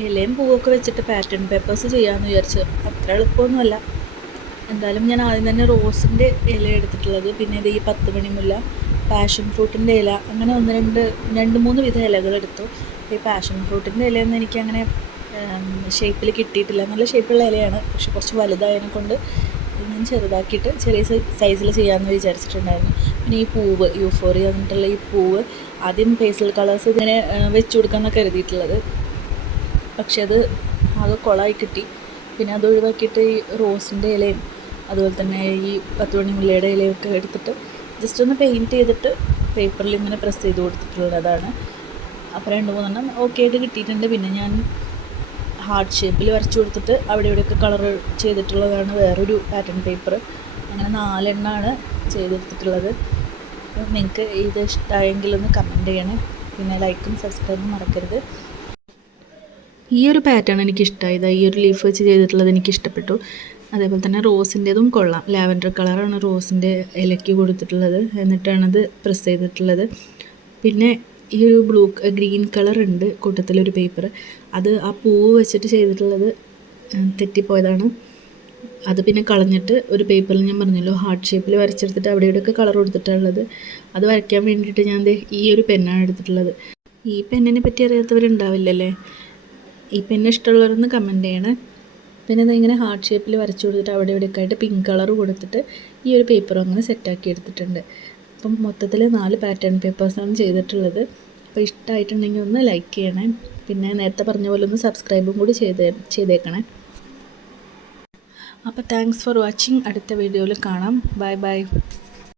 ഇലയും പൂവൊക്കെ വെച്ചിട്ട് പാറ്റേൺ പേപ്പേഴ്സ് ചെയ്യാമെന്ന് വിചാരിച്ചു. അത്ര എളുപ്പമൊന്നുമല്ല. എന്തായാലും ഞാൻ ആദ്യം തന്നെ റോസിന്റെ ഇല എടുത്തിട്ടുള്ളത് പിന്നെ ഇത് ഈ പത്ത് മണിമുല്ല പാഷൻ ഫ്രൂട്ടിന്റെ ഇല അങ്ങനെ ഒന്ന് രണ്ട് രണ്ട് മൂന്ന് വിധ ഇലകൾ എടുത്തു. ഈ പാഷൻ ഫ്രൂട്ടിന്റെ ഇലയൊന്നും എനിക്ക് അങ്ങനെ ഷേപ്പിൽ കിട്ടിയിട്ടില്ല. നല്ല ഷേപ്പുള്ള ഇലയാണ് പക്ഷെ കുറച്ച് വലുതായതിനെ കൊണ്ട് ഞാൻ ചെറുതാക്കിയിട്ട് ചെറിയ സൈസിൽ ചെയ്യാമെന്ന് വിചാരിച്ചിട്ടുണ്ടായിരുന്നു. പിന്നെ ഈ പൂവ് യൂഫോറിയ എന്നിട്ടുള്ള ഈ പൂവ് ആദ്യം പേസൽ കളേഴ്സ് ഇങ്ങനെ വെച്ചു കൊടുക്കാമെന്നൊക്കെ കരുതിയിട്ടുള്ളത്. പക്ഷെ അത് ആകെ കുളമായി കിട്ടി. പിന്നെ അത് ഒഴിവാക്കിയിട്ട് ഈ റോസിന്റെ ഇലയും അതുപോലെ തന്നെ ഈ പത്ത് മണി മുല്ലയുടെ ഇലയൊക്കെ എടുത്തിട്ട് ജസ്റ്റ് ഒന്ന് പെയിന്റ് ചെയ്തിട്ട് പേപ്പറിൽ ഇങ്ങനെ പ്രസ് ചെയ്ത് കൊടുത്തിട്ടുള്ളതാണ് അപ്പോൾ രണ്ട് മൂന്നെണ്ണം ഓക്കെ ആയിട്ട് കിട്ടിയിട്ടുണ്ട്. പിന്നെ ഞാൻ ഹാർട്ട് ഷേപ്പിൽ വരച്ചു കൊടുത്തിട്ട് അവിടെ ഇവിടെയൊക്കെ കളർ ചെയ്തിട്ടുള്ളതാണ് വേറൊരു പാറ്റേൺ പേപ്പർ അങ്ങനെ നാലെണ്ണമാണ് ചെയ്തെടുത്തിട്ടുള്ളത്. നിങ്ങൾക്ക് ഇത് ഇഷ്ടമായെങ്കിൽ ഒന്ന് കമന്റ് ചെയ്യണേ. പിന്നെ ലൈക്കും സബ്സ്ക്രൈബും മറക്കരുത്. ഈ ഒരു പാറ്റേൺ എനിക്ക് ഇഷ്ടമായത് ഈ ഒരു ലീഫ് വെച്ച് ചെയ്തിട്ടുള്ളത് എനിക്ക് ഇഷ്ടപ്പെട്ടു അതേപോലെ തന്നെ റോസിന്റെതും കൊള്ളാം. ലാവൻഡർ കളറാണ് റോസിന്റെ ഇലയ്ക്ക് കൊടുത്തിട്ടുള്ളത്. എന്നിട്ടാണത് പ്രസ് ചെയ്തിട്ടുള്ളത്. പിന്നെ ഈ ഒരു ബ്ലൂ ഗ്രീൻ കളർ ഉണ്ട് കൂട്ടത്തിലൊരു പേപ്പർ അത് ആ പൂവ് വെച്ചിട്ട് ചെയ്തിട്ടുള്ളത് തെറ്റിപ്പോയതാണ്. അത് പിന്നെ കളഞ്ഞിട്ട് ഒരു പേപ്പറിൽ ഞാൻ പറഞ്ഞല്ലോ ഹാർട്ട് ഷേപ്പിൽ വരച്ചെടുത്തിട്ട് അവിടെ ഇവിടെയൊക്കെ കളർ കൊടുത്തിട്ടുള്ളത് അത് വരയ്ക്കാൻ വേണ്ടിയിട്ട് ഞാൻ ഈ ഒരു പെന്നാണ് എടുത്തിട്ടുള്ളത്. ഈ പെന്നിനെ പറ്റി അറിയാത്തവരുണ്ടാവില്ലല്ലേ? ഈ പെന്ന് ഇഷ്ടമുള്ളവരൊന്ന് കമന്റ് ചെയ്യണേ. പിന്നെ അത് ഇങ്ങനെ ഹാർട്ട് ഷേപ്പിൽ വരച്ചു കൊടുത്തിട്ട് അവിടെ ഇവിടെയൊക്കെ ആയിട്ട് പിങ്ക് കളർ കൊടുത്തിട്ട് ഈ ഒരു പേപ്പറും അങ്ങനെ സെറ്റാക്കി എടുത്തിട്ടുണ്ട്. അപ്പം മൊത്തത്തിൽ നാല് പാറ്റേൺ പേപ്പേഴ്സാണ് ചെയ്തിട്ടുള്ളത്. അപ്പോൾ ഇഷ്ടമായിട്ടുണ്ടെങ്കിൽ ഒന്ന് ലൈക്ക് ചെയ്യണേ. പിന്നെ നേരത്തെ പറഞ്ഞ പോലെ ഒന്ന് സബ്സ്ക്രൈബും കൂടി ചെയ്ത് ചെയ്തേക്കണേ. അപ്പോൾ താങ്ക്സ് ഫോർ വാച്ചിങ് അടുത്ത വീഡിയോയിൽ കാണാം. Bye bye